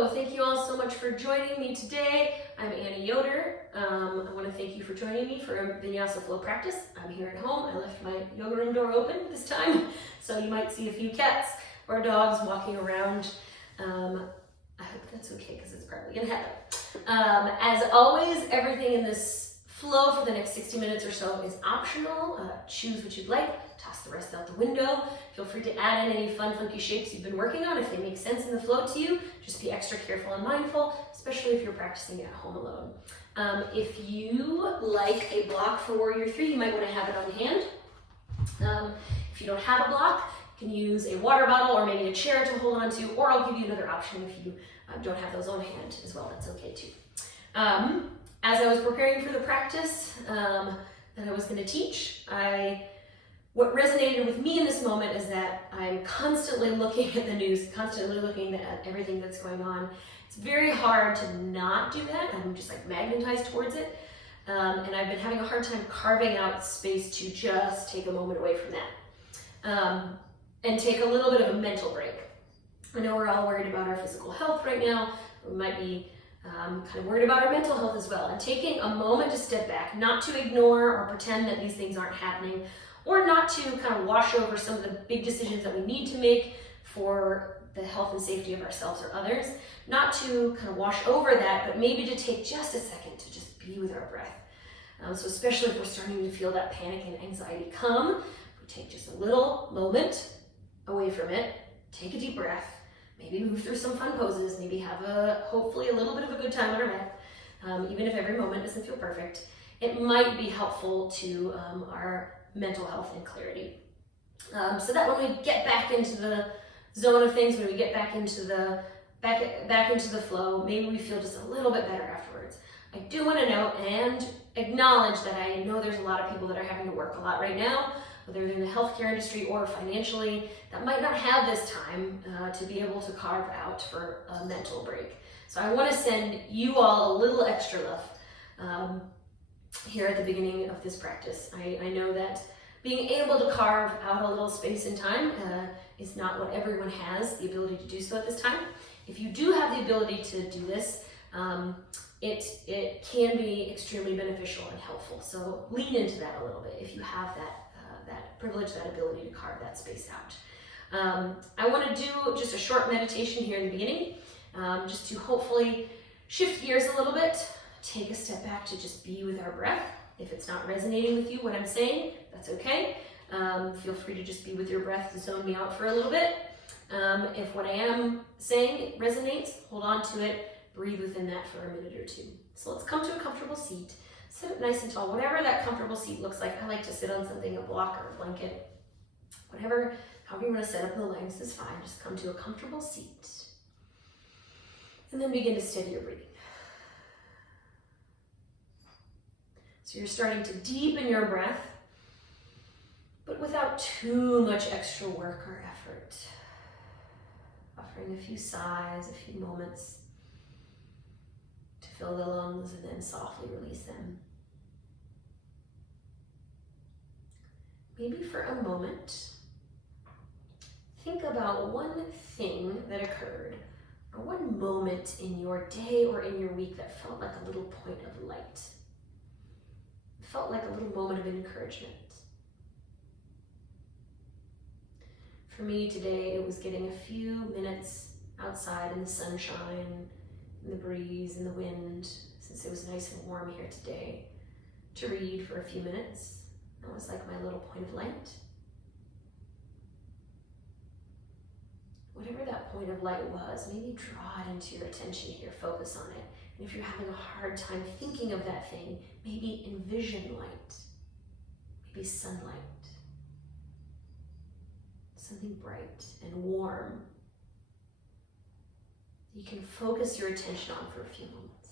Hello, thank you all so much for joining me today. I'm Annie Yoder. I want to thank you for joining me for a Vinyasa flow practice. I'm here at home. I left my yoga room door open this time, so you might see a few cats or dogs walking around. I hope that's okay because it's probably going to happen. As always, everything in this flow for the next 60 minutes or so is optional. Choose what you'd like, toss the rest out the window. Feel free to add in any fun, funky shapes you've been working on if they make sense in the flow to you. Just be extra careful and mindful, especially if you're practicing at home alone. If you like a block for Warrior 3, you might want to have it on hand. If you don't have a block, you can use a water bottle or maybe a chair to hold on to, or I'll give you another option if you don't have those on hand as well. That's okay too. As I was preparing for the practice that I was going to teach, what resonated with me in this moment is that I'm constantly looking at the news, constantly looking at everything that's going on. It's very hard to not do that. I'm just like magnetized towards it. And I've been having a hard time carving out space to just take a moment away from that. And take a little bit of a mental break. I know we're all worried about our physical health right now. We might be kind of worried about our mental health as well. And taking a moment to step back, not to ignore or pretend that these things aren't happening, or not to kind of wash over some of the big decisions that we need to make for the health and safety of ourselves or others, not to kind of wash over that, but maybe to take just a second to just be with our breath. So especially if we're starting to feel that panic and anxiety come, we take just a little moment away from it, take a deep breath, maybe move through some fun poses, maybe have hopefully a little bit of a good time on our mat. Even if every moment doesn't feel perfect, it might be helpful to our mental health and clarity. So that when we get back into the zone of things, when we get back into the back into the flow, maybe we feel just a little bit better afterwards. I do want to note and acknowledge that I know there's a lot of people that are having to work a lot right now, whether they're in the healthcare industry or financially, that might not have this time to be able to carve out for a mental break. So I want to send you all a little extra love here at the beginning of this practice. I know that being able to carve out a little space and time is not what everyone has the ability to do so at this time. If you do have the ability to do this, it can be extremely beneficial and helpful. So lean into that a little bit if you have that privilege, that ability to carve that space out. I want to do just a short meditation here in the beginning, just to hopefully shift gears a little bit. Take a step back to just be with our breath. If it's not resonating with you, what I'm saying, that's okay. Feel free to just be with your breath to zone me out for a little bit. If what I am saying resonates, hold on to it, breathe within that for a minute or two. So let's come to a comfortable seat. Sit up nice and tall, whatever that comfortable seat looks like. I like to sit on something, a block or a blanket, however you want to set up the legs is fine. Just come to a comfortable seat. And then begin to steady your breathing. So you're starting to deepen your breath, but without too much extra work or effort. Offering a few sighs, a few moments to fill the lungs and then softly release them. Maybe for a moment, think about one thing that occurred or one moment in your day or in your week that felt like a little point of light. Felt like a little moment of encouragement. For me today, it was getting a few minutes outside in the sunshine, in the breeze, in the wind, since it was nice and warm here today, to read for a few minutes. That was like my little point of light. Whatever that point of light was, maybe draw it into your attention here, focus on it. And if you're having a hard time thinking of that thing, maybe envision light, maybe sunlight, something bright and warm. You can focus your attention on for a few moments.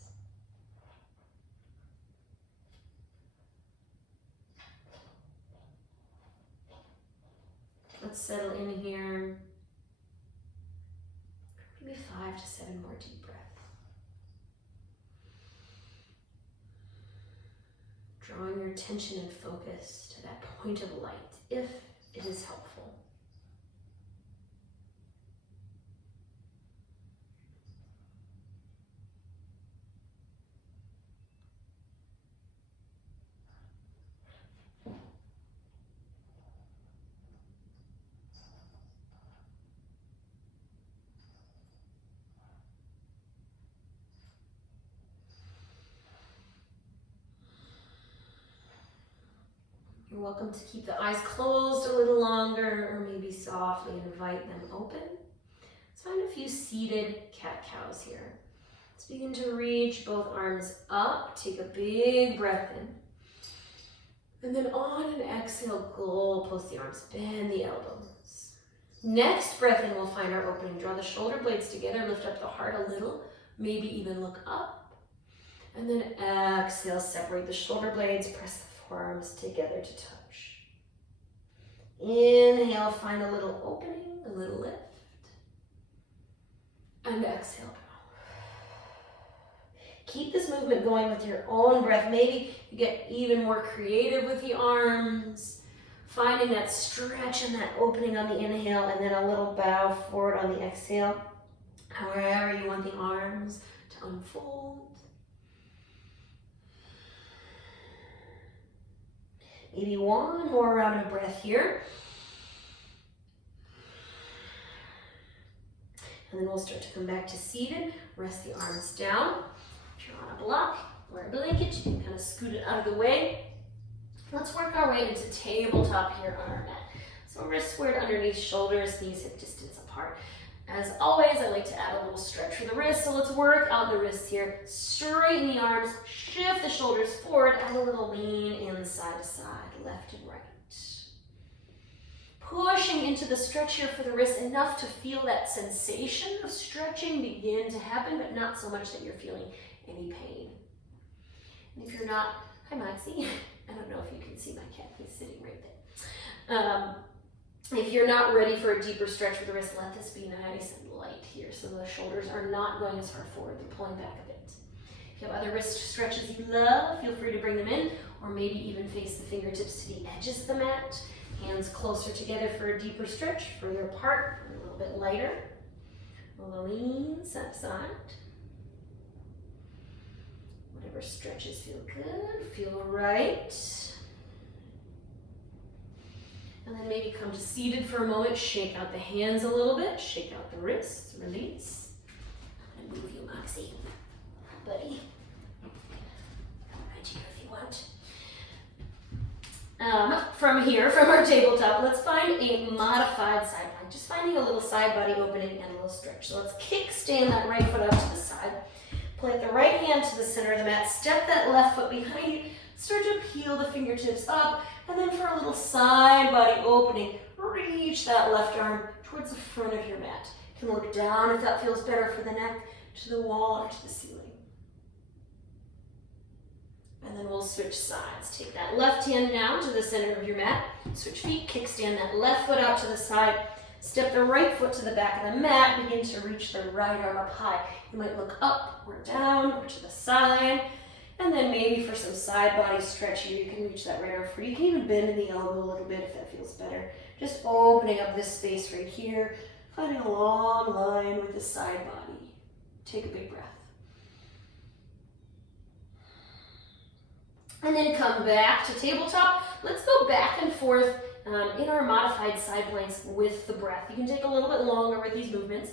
Let's settle in here. Maybe 5 to 7 more deep breaths. Drawing your attention and focus to that point of light, if it is helpful. You're welcome to keep the eyes closed a little longer or maybe softly invite them open. Let's find a few seated cat-cows here. Let's begin to reach both arms up. Take a big breath in. And then on an exhale, goalpost the arms, bend the elbows. Next breath in, we'll find our opening. Draw the shoulder blades together, lift up the heart a little, maybe even look up. And then exhale, separate the shoulder blades, press the forearms together to touch. Inhale, find a little opening, a little lift. And exhale. Keep this movement going with your own breath. Maybe you get even more creative with the arms, finding that stretch and that opening on the inhale, and then a little bow forward on the exhale. However you want the arms to unfold. Maybe one more round of breath here. And then we'll start to come back to seated. Rest the arms down. If you're on a block or a blanket, you can kind of scoot it out of the way. Let's work our way into tabletop here on our mat. So wrists squared underneath shoulders, knees hip distance apart. As always, I like to add a little stretch for the wrists. So let's work out the wrists here. Straighten the arms, shift the shoulders forward, add a little lean in side to side, left and right. Pushing into the stretch here for the wrists, enough to feel that sensation of stretching begin to happen, but not so much that you're feeling any pain. And if you're not, hi Maxie, I don't know if you can see my cat, he's sitting right there. If you're not ready for a deeper stretch with the wrist, let this be nice and light here so the shoulders are not going as far forward, they're pulling back a bit. If you have other wrist stretches you love, feel free to bring them in, or maybe even face the fingertips to the edges of the mat. Hands closer together for a deeper stretch, further apart, a little bit lighter. A little lean side to side. Whatever stretches feel good, feel right. And then maybe come to seated for a moment, shake out the hands a little bit, shake out the wrists, release. And move you, Moxie, buddy. Right here if you want. From here, from our tabletop, let's find a modified side plank. Just finding a little side body opening and a little stretch. So let's kickstand that right foot out to the side. Plant the right hand to the center of the mat. Step that left foot behind you. Start to peel the fingertips up. And then for a little side body opening, reach that left arm towards the front of your mat. You can look down if that feels better for the neck, to the wall or to the ceiling. And then we'll switch sides. Take that left hand down to the center of your mat. Switch feet, kickstand that left foot out to the side. Step the right foot to the back of the mat. Begin to reach the right arm up high. You might look up or down or to the side. And then maybe for some side body stretch here, you can reach that right arm free. You can even bend in the elbow a little bit if that feels better. Just opening up this space right here. Finding a long line with the side body. Take a big breath. And then come back to tabletop. Let's go back and forth in our modified side planks with the breath. You can take a little bit longer with these movements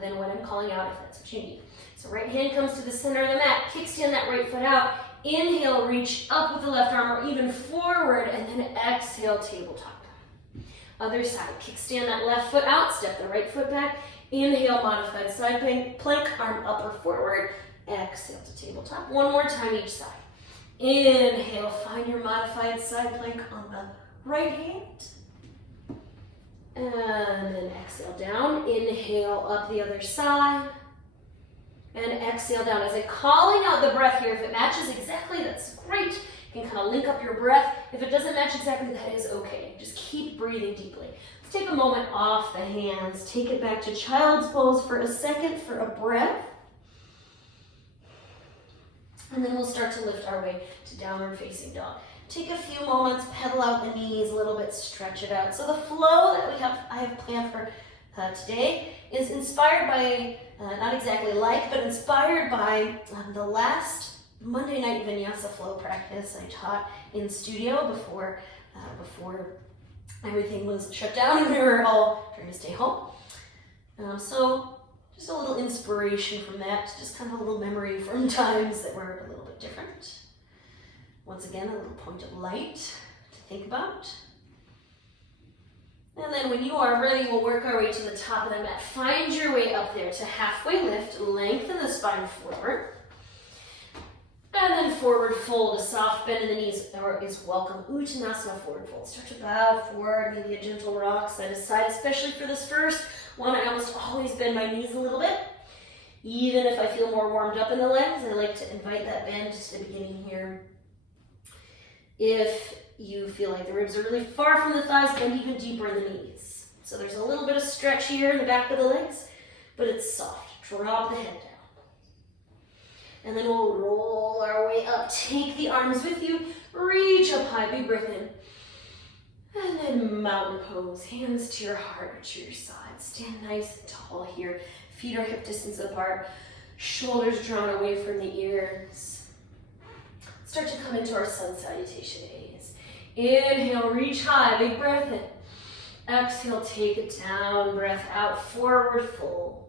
than what I'm calling out if that's what you need. So right hand comes to the center of the mat, kickstand that right foot out. Inhale, reach up with the left arm or even forward, and then exhale, tabletop. Other side, kickstand that left foot out, step the right foot back. Inhale, modified side plank, arm up or forward. Exhale to tabletop. One more time each side. Inhale, find your modified side plank on the right hand. And then exhale down. Inhale up the other side. And exhale down. As I'm calling out the breath here, if it matches exactly, that's great. You can kind of link up your breath. If it doesn't match exactly, that is okay. Just keep breathing deeply. Let's take a moment off the hands. Take it back to child's pose for a second for a breath. And then we'll start to lift our way to downward facing dog. Take a few moments, pedal out the knees a little bit, stretch it out. So the flow that I have planned for today is inspired by, not exactly like, but inspired by the last Monday night Vinyasa flow practice I taught in studio before everything was shut down and we were all trying to stay home. So just a little inspiration from that, just kind of a little memory from times that were a little bit different. Once again, a little point of light to think about. And then when you are ready, we'll work our way to the top of the mat. Find your way up there to halfway lift. Lengthen the spine forward. And then forward fold. A soft bend in the knees is welcome. Uttanasana, forward fold. Start to bow forward, maybe a gentle rock side to side, especially for this first one. I almost always bend my knees a little bit. Even if I feel more warmed up in the legs, I like to invite that bend to the beginning here. If you feel like the ribs are really far from the thighs, bend even deeper in the knees. So there's a little bit of stretch here in the back of the legs, but it's soft. Drop the head down. And then we'll roll our way up. Take the arms with you. Reach up high. Big breath in. And then mountain pose. Hands to your heart or to your side. Stand nice and tall here. Feet are hip distance apart. Shoulders drawn away from the ears. Start to come into our sun salutation A's. Inhale, reach high. Big breath in. Exhale, take it down. Breath out. Forward fold.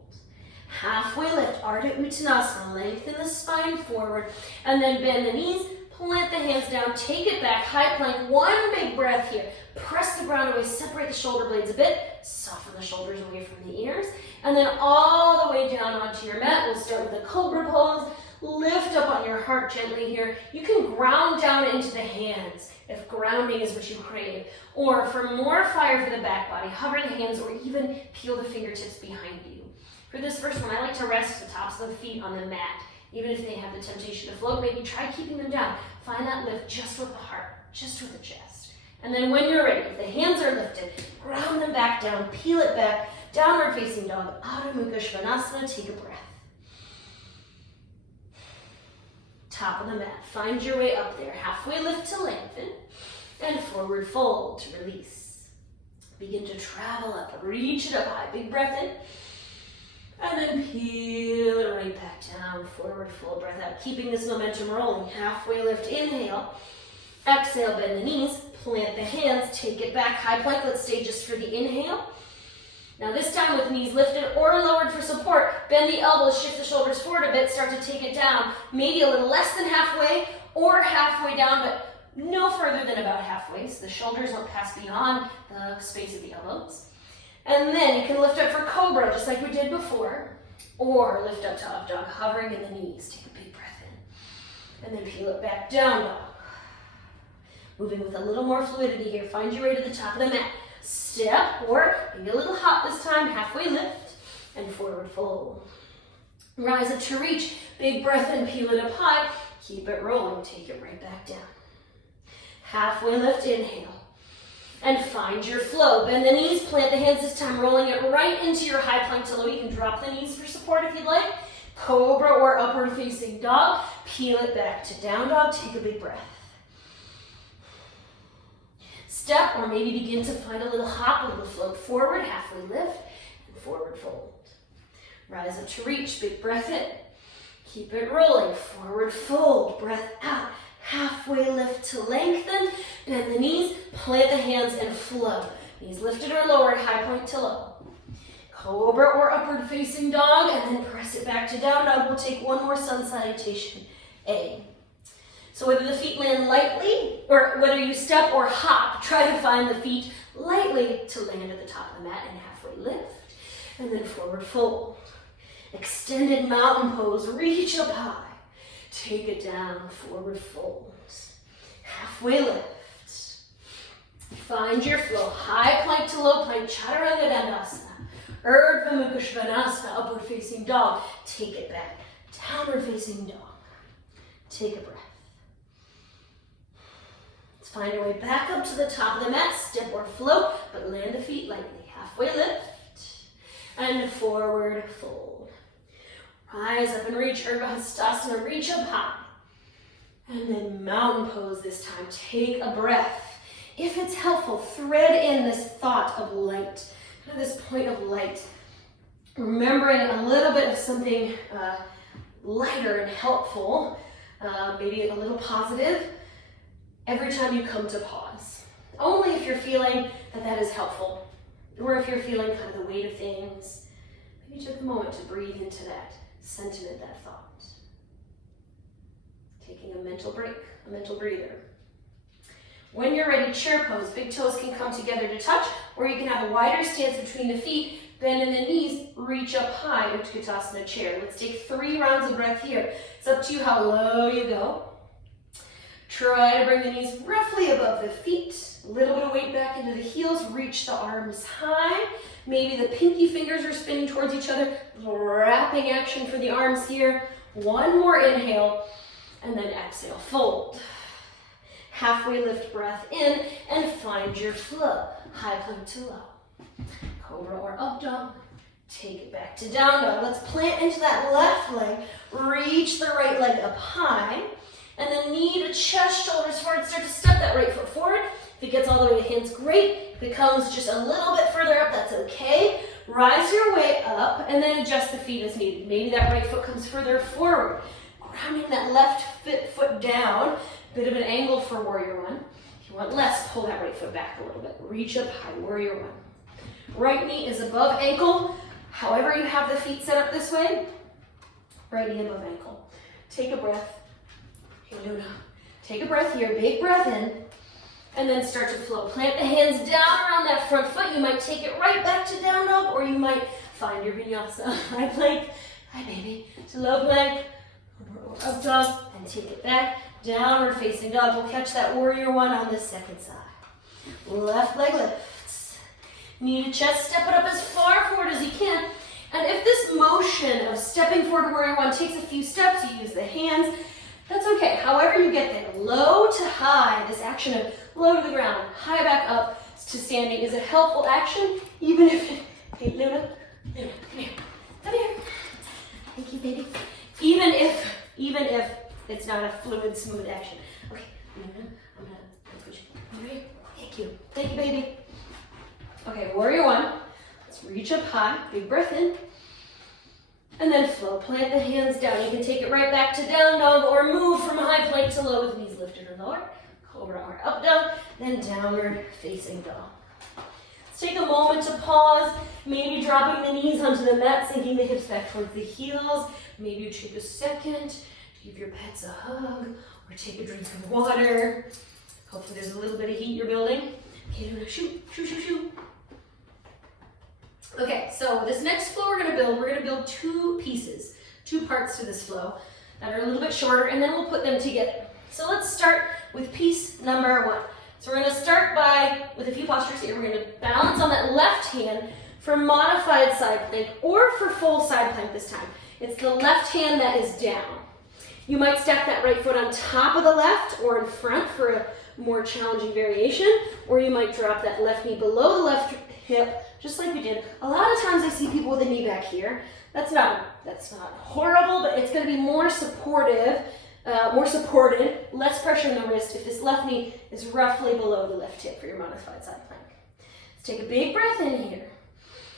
Halfway lift, Ardha Uttanasana, lengthen the spine forward, and then bend the knees, plant the hands down, take it back, high plank, one big breath here. Press the ground away, separate the shoulder blades a bit, soften the shoulders away from the ears, and then all the way down onto your mat. We'll start with the cobra pose. Lift up on your heart gently here. You can ground down into the hands if grounding is what you crave, or for more fire for the back body, hover the hands or even peel the fingertips behind you. For this first one, I like to rest the tops of the feet on the mat. Even if they have the temptation to float, maybe try keeping them down. Find that lift just with the heart, just with the chest. And then when you're ready, if the hands are lifted, ground them back down, peel it back, downward facing dog, Adho Mukha Svanasana, take a breath. Top of the mat, find your way up there. Halfway lift to lengthen, and forward fold to release. Begin to travel up, reach it up high, big breath in. And then peel it right back down, forward fold, breath out. Keeping this momentum rolling, halfway lift, inhale. Exhale, bend the knees, plant the hands, take it back, high plank. Let's stay just for the inhale. Now this time with knees lifted or lowered for support, bend the elbows, shift the shoulders forward a bit, start to take it down, maybe a little less than halfway or halfway down, but no further than about halfway, so the shoulders don't pass beyond the space of the elbows. And then you can lift up for cobra, just like we did before, or lift up to up dog, hovering in the knees. Take a big breath in, and then peel it back down dog. Moving with a little more fluidity here. Find your way to the top of the mat. Step, or maybe a little hop this time, halfway lift, and forward fold. Rise up to reach, big breath in, peel it up high, keep it rolling, take it right back down. Halfway lift, inhale. And find your flow. Bend the knees, plant the hands this time, rolling it right into your high plank to low. You can drop the knees for support if you'd like. Cobra or upward facing dog. Peel it back to down dog. Take a big breath. Step or maybe begin to find a little hop, a little float forward, halfway lift, and forward fold. Rise up to reach, big breath in. Keep it rolling, forward fold, breath out. Halfway lift to lengthen, bend the knees, plant the hands and flow. Knees lifted or lowered, high point to low. Cobra or upward facing dog, and then press it back to down dog. We'll take one more sun salutation, A. So whether the feet land lightly, or whether you step or hop, try to find the feet lightly to land at the top of the mat and halfway lift, and then forward fold. Extended mountain pose, reach up high. Take it down, forward fold. Halfway lift. Find your flow. High plank to low plank, Chaturanga Dandasana. Urdhva Mukha Svanasana, upward facing dog. Take it back, downward facing dog. Take a breath. Let's find our way back up to the top of the mat. Step or float, but land the feet lightly. Halfway lift, and forward fold. Rise up and reach, Urdhva Hastasana, reach up high. And then mountain pose this time. Take a breath. If it's helpful, thread in this thought of light, this point of light. Remembering a little bit of something lighter and helpful, maybe a little positive, every time you come to pause. Only if you're feeling that that is helpful, or if you're feeling kind of the weight of things, maybe take a moment to breathe into that sentiment, that thought. Taking a mental break, a mental breather. When you're ready, chair pose. Big toes can come together to touch, or you can have a wider stance between the feet, bend in the knees, reach up high, Utkatasana chair. Let's take 3 rounds of breath here. It's up to you how low you go. Try to bring the knees roughly above the feet. A little bit of weight back into the heels. Reach the arms high. Maybe the pinky fingers are spinning towards each other. Wrapping action for the arms here. One more inhale, and then exhale, fold. Halfway lift breath in, and find your flow. High plank to low. Cobra or up dog. Take it back to down dog. Let's plant into that left leg. Reach the right leg up high. And then knee to chest, shoulders forward. Start to step that right foot forward. If it gets all the way to hands, great. If it comes just a little bit further up, that's okay. Rise your way up and then adjust the feet as needed. Maybe that right foot comes further forward. Grounding that left foot down. Bit of an angle for warrior one. If you want less, pull that right foot back a little bit. Reach up high, warrior one. Right knee is above ankle. However you have the feet set up this way, right knee above ankle. Take a breath. Hey, Luna. Take a breath here, big breath in, and then start to flow. Plant the hands down around that front foot. You might take it right back to down dog, or you might find your vinyasa. High plank, hi baby, to low plank, or up dog, and take it back. Downward facing dog. We'll catch that warrior one on the second side. Left leg lifts. Knee to chest, step it up as far forward as you can. And if this motion of stepping forward to warrior one takes a few steps, you use the hands. That's okay, however you get there. Low to high, this action of low to the ground, high back up to standing is a helpful action, even if it, hey Luna, come here, come here. Thank you, baby. Even if it's not a fluid, smooth action. Okay, I'm gonna put you over here. Thank you, baby. Okay, warrior one. Let's reach up high, big breath in. And then flow, plant the hands down. You can take it right back to down dog or move from high plank to low with knees lifted or lower. Cobra or up dog, then downward facing dog. Let's take a moment to pause, maybe dropping the knees onto the mat, sinking the hips back towards the heels. Maybe you take a second to give your pets a hug or take a drink of water. Hopefully there's a little bit of heat you're building. Okay, Luna, shoot. Okay, so this next flow we're gonna build 2 pieces, 2 parts to this flow that are a little bit shorter, and then we'll put them together. So let's start with piece number 1. So we're gonna start with a few postures here. We're gonna balance on that left hand for modified side plank or for full side plank this time. It's the left hand that is down. You might stack that right foot on top of the left or in front for a more challenging variation, or you might drop that left knee below the left hip, just like we did. A lot of times I see people with a knee back here. That's not horrible, but it's going to be more supported, less pressure in the wrist if this left knee is roughly below the left hip for your modified side plank. Let's take a big breath in here.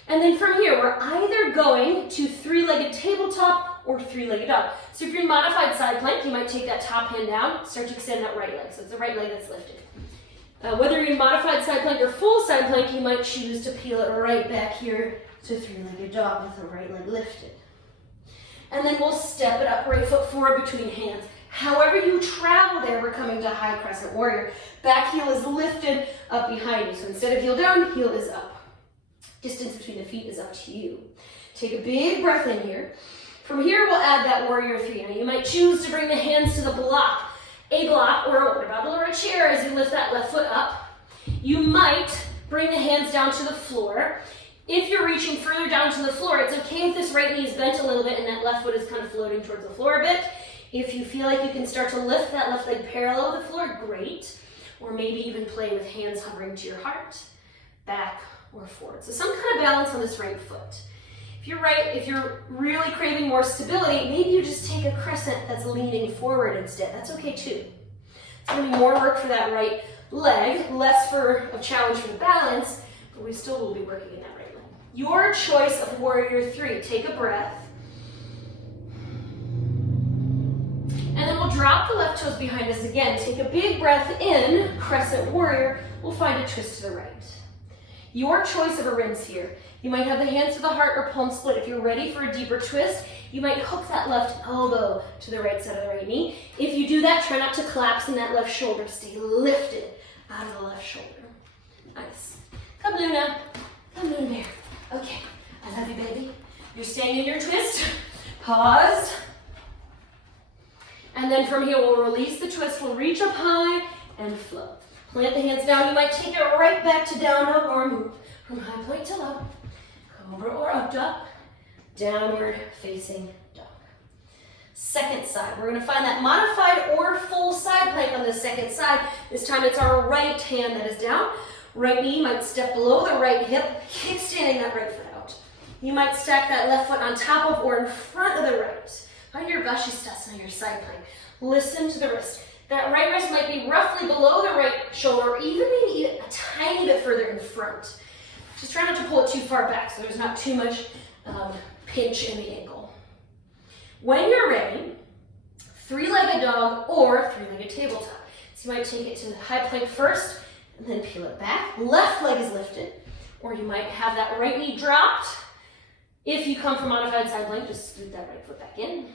And then from here, we're either going to 3-legged tabletop or 3-legged dog. So if you're in modified side plank, you might take that top hand down, start to extend that right leg. So it's the right leg that's lifted. Whether you're in modified side plank or full side plank, you might choose to peel it right back here to 3-legged dog with the right leg lifted. And then we'll step it up, right foot forward between hands. However you travel there, we're coming to high crescent warrior. Back heel is lifted up behind you. So instead of heel down, heel is up. Distance between the feet is up to you. Take a big breath in here. From here, we'll add that warrior 3. Now you might choose to bring the hands to the block. A block or a water bottle or a chair as you lift that left foot up. You might bring the hands down to the floor. If you're reaching further down to the floor, it's okay if this right knee is bent a little bit and that left foot is kind of floating towards the floor a bit. If you feel like you can start to lift that left leg parallel with the floor, great. Or maybe even play with hands hovering to your heart, back or forward. So some kind of balance on this right foot. If you're really craving more stability, maybe you just take a crescent that's leaning forward instead. That's okay too. It's going to be more work for that right leg, less for a challenge for the balance, but we still will be working in that right leg. Your choice of warrior 3. Take a breath. And then we'll drop the left toes behind us again. Take a big breath in, crescent warrior. We'll find a twist to the right. Your choice of a rinse here. You might have the hands to the heart or palm split. If you're ready for a deeper twist, you might hook that left elbow to the right side of the right knee. If you do that, try not to collapse in that left shoulder. Stay lifted. out of the left shoulder. Nice. Come Luna. Come Luna Bear. Okay. I love you, baby. You're staying in your twist. Pause. And then from here, we'll release the twist. We'll reach up high and flow. Plant the hands down. You might take it right back to down dog or move from high plank to low. Cobra or up dog. Downward facing dog. Second side. We're going to find that modified or full side plank on the second side. This time it's our right hand that is down. Right knee might step below the right hip, kickstanding that right foot out. You might stack that left foot on top of or in front of the right. Find your Vashisthasana, your side plank. Listen to the wrist. That right wrist might be roughly below the right shoulder, or even maybe a tiny bit further in front. Just try not to pull it too far back so there's not too much pinch in the ankle. When you're ready, three-legged dog or three-legged tabletop. So you might take it to the high plank first and then peel it back. Left leg is lifted, or you might have that right knee dropped. If you come from modified side plank, just scoot that right foot back in.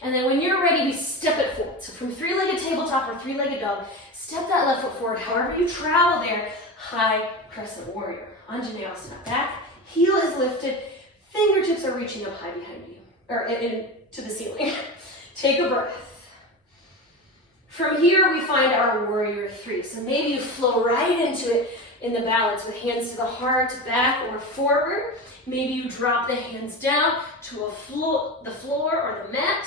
And then when you're ready, we step it forward. So from three-legged tabletop or three-legged dog, step that left foot forward. However you travel there, high crescent warrior. Anjaneyasana. Back, heel is lifted, fingertips are reaching up high behind you, or to the ceiling. Take a breath. From here, we find our warrior three. So maybe you flow right into it in the balance with hands to the heart, back or forward. Maybe you drop the hands down to the floor or the mat.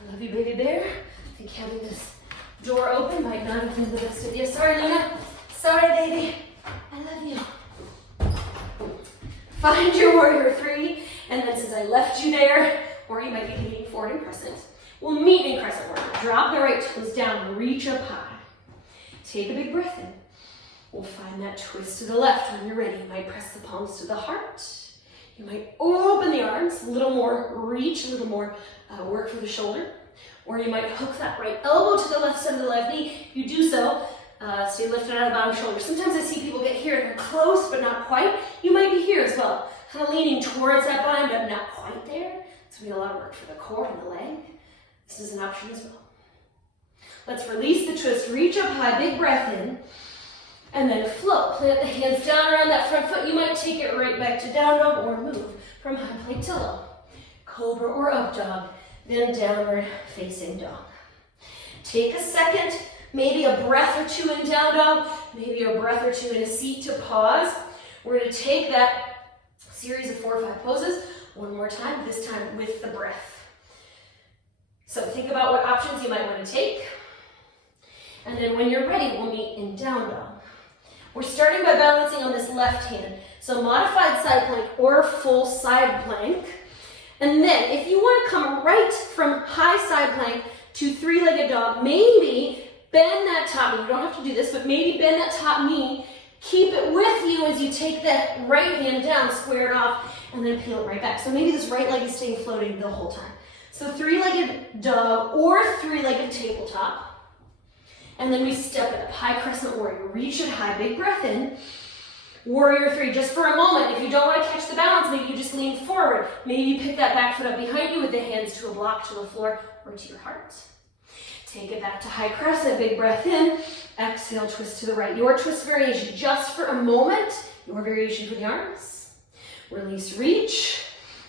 I love you, baby bear. I think having this door open might not have been the best idea. Sorry, Luna. Sorry, baby. I love you. Find your warrior three, and then since I left you there, or you might be leaning forward in crescent, we'll meet in crescent warrior. Drop the right toes down, reach up high. Take a big breath in. We'll find that twist to the left. When you're ready, you might press the palms to the heart. You might open the arms, a little more reach, a little more work for the shoulder. Or you might hook that right elbow to the left side of the left knee. If you do so, stay lifted out of bottom shoulder. Sometimes I see people get here and they're close, but not quite. You might be here as well. Kind of leaning towards that bottom, but not quite there. It's going to be a lot of work for the core and the leg. This is an option as well. Let's release the twist. Reach up high, big breath in. And then flow. Plant the hands down around that front foot. You might take it right back to down dog or move from high plank to low. Cobra or up dog, then downward facing dog. Take a second, maybe a breath or two in down dog, maybe a breath or two in a seat to pause. We're going to take that series of 4 or 5 poses one more time, this time with the breath. So think about what options you might want to take. And then when you're ready, we'll meet in down dog. We're starting by balancing on this left hand. So modified side plank or full side plank. And then if you want to come right from high side plank to three-legged dog, maybe bend that top knee. You don't have to do this, but maybe bend that top knee. Keep it with you as you take that right hand down, square it off, and then peel it right back. So maybe this right leg is staying floating the whole time. So three-legged dog or three-legged tabletop. And then we step it up, high crescent warrior. Reach it high, big breath in. Warrior three, just for a moment. If you don't want to catch the balance, maybe you just lean forward. Maybe you pick that back foot up behind you with the hands to a block, to the floor, or to your heart. Take it back to high crescent, big breath in. Exhale, twist to the right. Your twist variation, just for a moment. Your variation for the arms. Release, reach.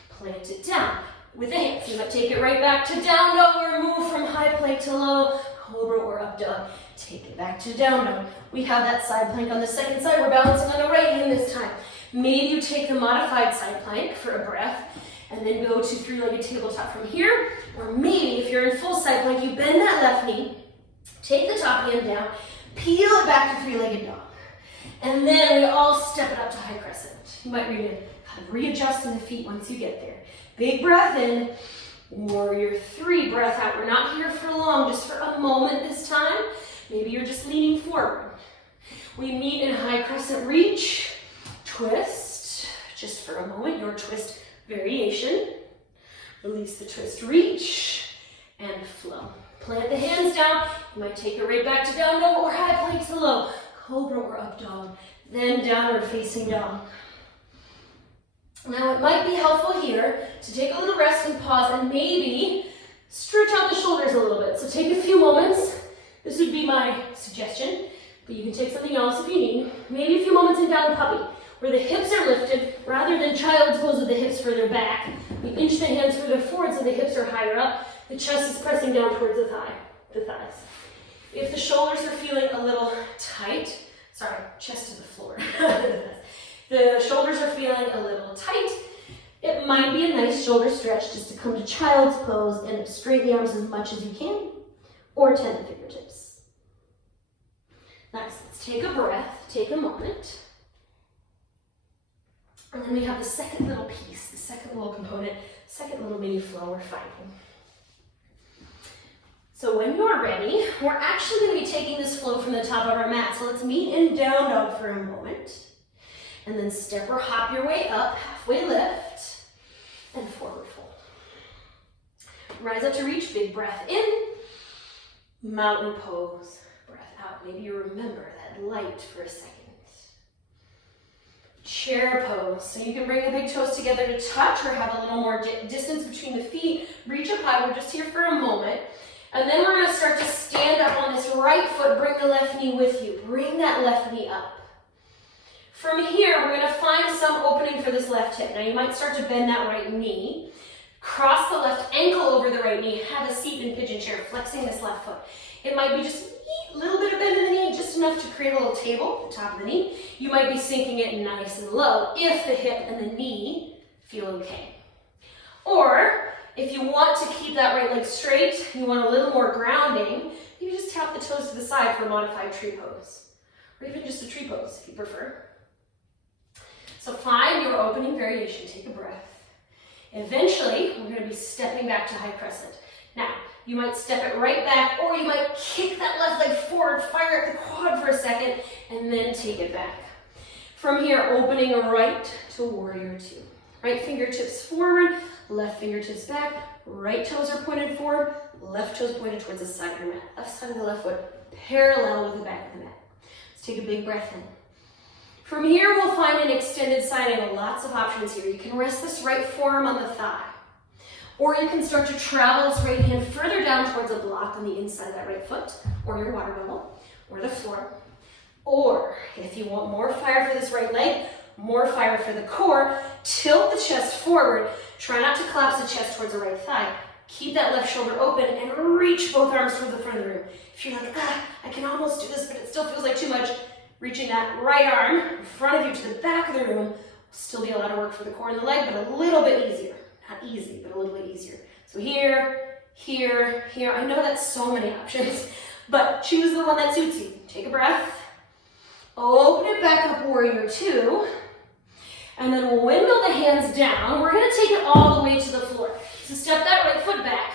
Plant it down with the hands. You might take it right back to down dog or move from high plank to low. Cobra or up dog. Take it back to down dog. We have that side plank on the second side. We're balancing on the right hand this time. Maybe you take the modified side plank for a breath and then go to three-legged tabletop from here. Or maybe if you're in full side plank, you bend that left knee, take the top hand down, peel it back to three-legged dog. And then we all step it up to high crescent. You might kind of readjust in the feet once you get there. Big breath in. Warrior three, breath out. We're not here for long, just for a moment this time. Maybe you're just leaning forward. We meet in high crescent, reach, twist, just for a moment, your twist variation. Release the twist, reach, and flow. Plant the hands down. You might take it right back to down dog or high plank to low. Cobra or up dog, then downward facing dog. Now it might be helpful here to take a little rest and pause and maybe stretch out the shoulders a little bit. So take a few moments. This would be my suggestion. but you can take something else if you need. Maybe a few moments in down puppy, where the hips are lifted rather than child's pose with the hips further back. You inch the hands further forward so the hips are higher up. The chest is pressing down towards the thighs. If the shoulders are feeling a little tight, chest to the floor. The shoulders are feeling a little tight, it might be a nice shoulder stretch just to come to child's pose and straighten the arms as much as you can, or tend the fingertips. Nice, let's take a breath, take a moment. And then we have the second little piece, the second little component, second little mini flow we're finding. So when you're ready, we're actually going to be taking this flow from the top of our mat. So let's meet in down dog for a moment. And then step or hop your way up, halfway lift, and forward fold. Rise up to reach, big breath in. Mountain pose, breath out. Maybe you remember that light for a second. Chair pose, so you can bring the big toes together to touch or have a little more distance between the feet. Reach up high, we're just here for a moment. And then we're gonna start to stand up on this right foot, bring the left knee with you. Bring that left knee up. From here, we're gonna find some opening for this left hip. Now you might start to bend that right knee. Cross the left ankle over the right knee. Have a seat in pigeon chair, flexing this left foot. It might be just a little bit of bend in the knee, just enough to create a little table at the top of the knee. You might be sinking it nice and low if the hip and the knee feel okay. Or if you want to keep that right leg straight, you want a little more grounding, you just tap the toes to the side for a modified tree pose. Or even just a tree pose if you prefer. So find your opening variation, take a breath. Eventually, we're going to be stepping back to high crescent. Now, you might step it right back, or you might kick that left leg forward, fire at the quad for a second, and then take it back. From here, opening right to warrior two. Right fingertips forward, left fingertips back, right toes are pointed forward, left toes pointed towards the side of your mat. Left side of the left foot parallel with the back of the mat. Let's take a big breath in. From here, we'll find an extended side angle. Lots of options here. You can rest this right forearm on the thigh. Or you can start to travel this right hand further down towards a block on the inside of that right foot, or your water bubble, or the floor. Or, if you want more fire for this right leg, more fire for the core, tilt the chest forward. Try not to collapse the chest towards the right thigh. Keep that left shoulder open and reach both arms towards the front of the room. If you're like, I can almost do this, but it still feels like too much, reaching that right arm in front of you to the back of the room will still be a lot of work for the core and the leg, but a little bit easier. Not easy, but a little bit easier. So here, here, here. I know that's so many options, but choose the one that suits you. Take a breath. Open it back up, warrior two. And then we'll windmill the hands down. We're going to take it all the way to the floor. So step that right foot back.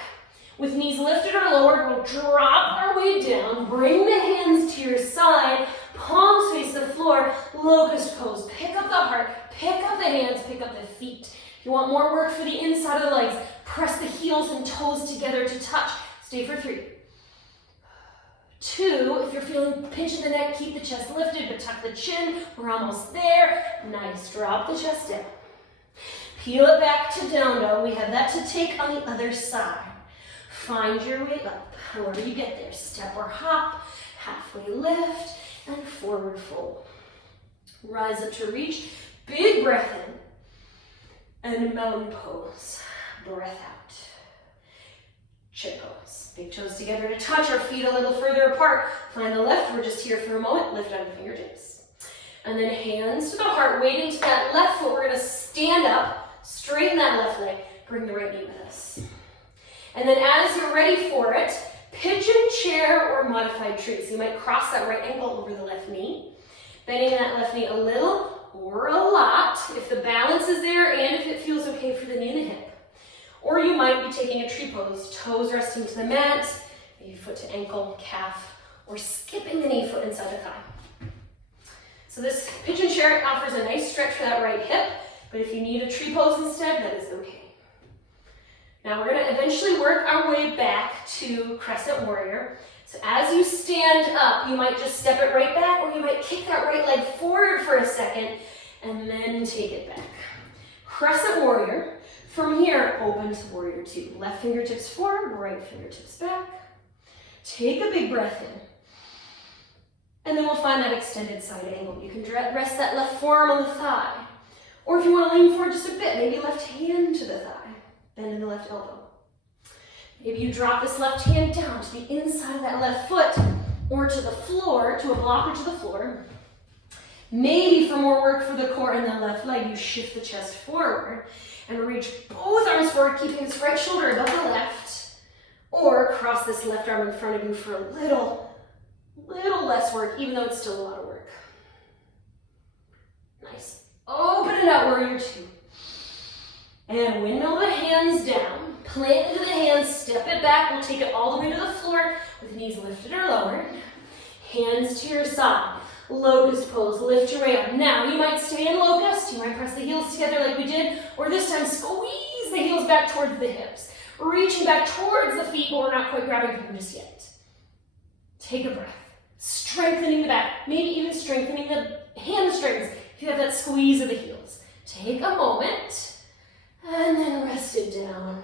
With knees lifted or lowered, we'll drop our way down. Bring the hands to your side. Palms face the floor. Locust pose. Pick up the heart. Pick up the hands. Pick up the feet. If you want more work for the inside of the legs, press the heels and toes together to touch. Stay for 3. 2, if you're feeling pinch in the neck, keep the chest lifted, but tuck the chin. We're almost there. Nice, drop the chest down. Peel it back to down dog. We have that to take on the other side. Find your way up, however you get there. Step or hop, halfway lift, and forward fold. Rise up to reach, big breath in, and mountain pose. Breath out. Chip pose. Big toes together to touch, our feet a little further apart. Find the left, we're just here for a moment. Lift out the fingertips. And then hands to the heart, weighting to that left foot. We're gonna stand up, straighten that left leg, bring the right knee with us. And then as you're ready for it, pigeon chair or modified tree. So you might cross that right ankle over the left knee, bending that left knee a little or a lot, if the balance is there and if it feels okay for the knee and the hip. Or you might be taking a tree pose, toes resting to the mat, maybe foot to ankle, calf, or skipping the knee, foot inside the thigh. So this pigeon chair offers a nice stretch for that right hip, but if you need a tree pose instead, that is okay. Now we're going to eventually work our way back to crescent warrior. So as you stand up, you might just step it right back, or you might kick that right leg forward for a second, and then take it back. Crescent warrior. From here, open to warrior two. Left fingertips forward, right fingertips back. Take a big breath in. And then we'll find that extended side angle. You can rest that left forearm on the thigh. Or if you want to lean forward just a bit, maybe left hand to the thigh, bend in the left elbow. Maybe you drop this left hand down to the inside of that left foot, or to the floor, to a block or to the floor. Maybe for more work for the core and the left leg, you shift the chest forward and reach both arms forward, keeping this right shoulder above the left, or cross this left arm in front of you for a little less work, even though it's still a lot of work. Nice. Open it out, warrior two. And windmill the hands down. Plant into the hands, step it back. We'll take it all the way to the floor with knees lifted or lowered. Hands to your side. Locust pose, lift your way up. Now, you might stay in locust. You might press the heels together like we did. Or this time, squeeze the heels back towards the hips. Reaching back towards the feet, but we're not quite grabbing them just yet. Take a breath. Strengthening the back. Maybe even strengthening the hamstrings. If you have that squeeze of the heels. Take a moment, and then rest it down.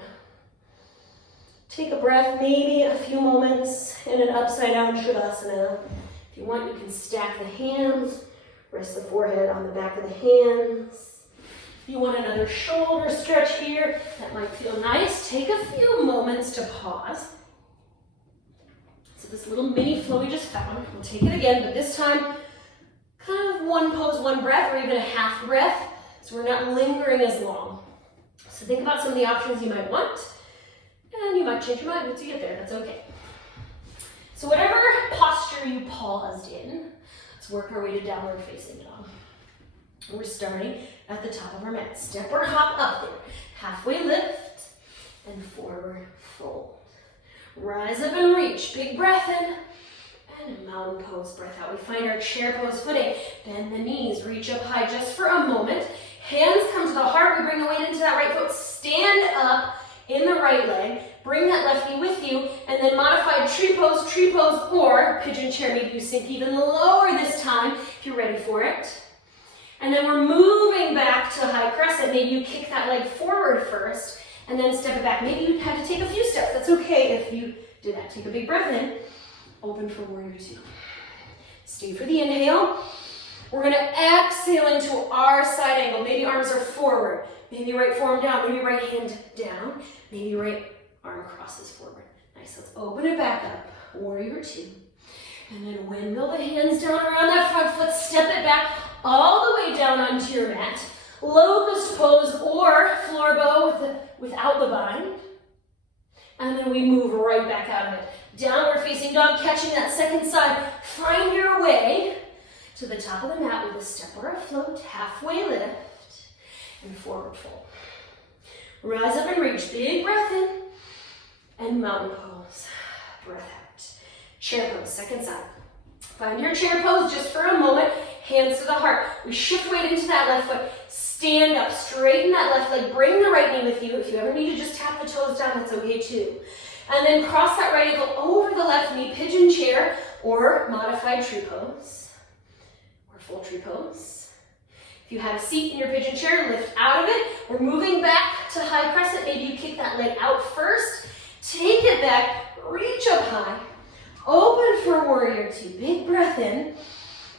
Take a breath, maybe a few moments in an upside down Shavasana. If you want, you can stack the hands, rest the forehead on the back of the hands. If you want another shoulder stretch here, that might feel nice. Take a few moments to pause. So this little mini flow we just found, we'll take it again, but this time, kind of one pose, one breath, or even a half breath, so we're not lingering as long. So think about some of the options you might want, and you might change your mind once you get there, that's okay. So whatever posture you paused in, let's work our way to downward facing dog. We're starting at the top of our mat. Step or hop up there. Halfway lift, and forward fold. Rise up and reach, big breath in. And mountain pose, breath out. We find our chair pose footing. Bend the knees, reach up high just for a moment. Hands come to the heart. We bring the weight into that right foot. Stand up in the right leg. Bring that left knee with you. And then modified tree pose, or pigeon chair. Maybe you sink even lower this time if you're ready for it. And then we're moving back to high crescent. Maybe you kick that leg forward first and then step it back. Maybe you have to take a few steps. That's okay if you did that. Take a big breath in. Open for warrior two. Stay for the inhale. We're going to exhale into our side angle. Maybe arms are forward. Maybe right forearm down. Maybe right hand down. Maybe right arm crosses forward. Nice. Let's open it back up. Warrior two. And then windmill the hands down around that front foot. Step it back all the way down onto your mat. Locust pose or floor bow without the bind. And then we move right back out of it. Downward facing dog, catching that second side. Find your way to the top of the mat with a step or a float. Halfway lift and forward fold. Rise up and reach. Big breath in. And mountain pose. Breath out. Chair pose, second side. Find your chair pose just for a moment. Hands to the heart. We shift weight into that left foot. Stand up, straighten that left leg. Bring the right knee with you. If you ever need to just tap the toes down, that's okay too. And then cross that right ankle over the left knee, pigeon chair, or modified tree pose, or full tree pose. If you have a seat in your pigeon chair, lift out of it. We're moving back to high crescent. Maybe you kick that leg out first. Take it back, reach up high. Open for warrior two. Big breath in.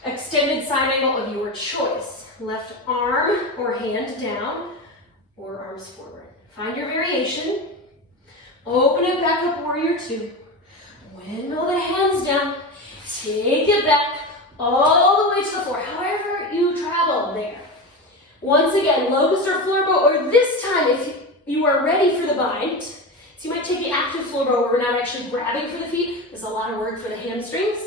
Extended side angle of your choice. Left arm or hand down, or arms forward. Find your variation. Open it back up, warrior two. Windmill the hands down. Take it back all the way to the floor. However you travel there. Once again, locust or floor bow, or this time if you are ready for the bind. So you might take the active floor bow where we're not actually grabbing for the feet. There's a lot of work for the hamstrings.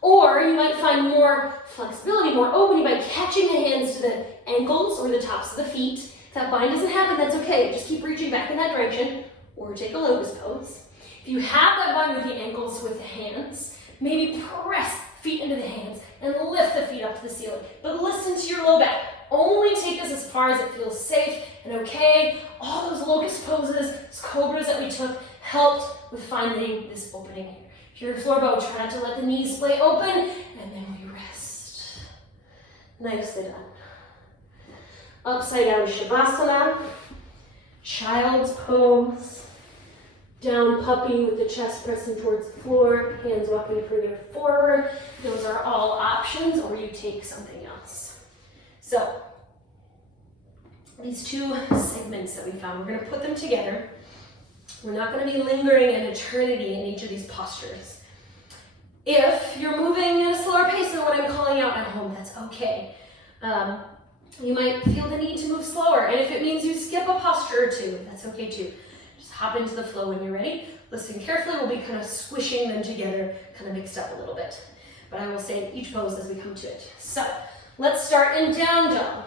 Or you might find more flexibility, more opening by catching the hands to the ankles or the tops of the feet. If that bind doesn't happen, that's okay. Just keep reaching back in that direction. Or take a locust pose. If you have that bind with the ankles with the hands, maybe press feet into the hands and lift the feet up to the ceiling. But listen to your low back. Only take this as far as it feels safe and okay. All those locust poses, those cobras that we took, helped with finding this opening here. If you're in floor bow, try not to let the knees splay open, and then we rest. Nicely done. Upside down Shavasana, child's pose, Down puppy with the chest pressing towards the floor, hands walking further forward. Those are all options, or you take something else. So, these two segments that we found, we're going to put them together. We're not going to be lingering an eternity in each of these postures. If you're moving at a slower pace than what I'm calling out at home, that's okay. You might feel the need to move slower, and if it means you skip a posture or two, that's okay too. Just hop into the flow when you're ready. Listen carefully, we'll be kind of squishing them together, kind of mixed up a little bit. But I will say each pose as we come to it. So, let's start in down dog.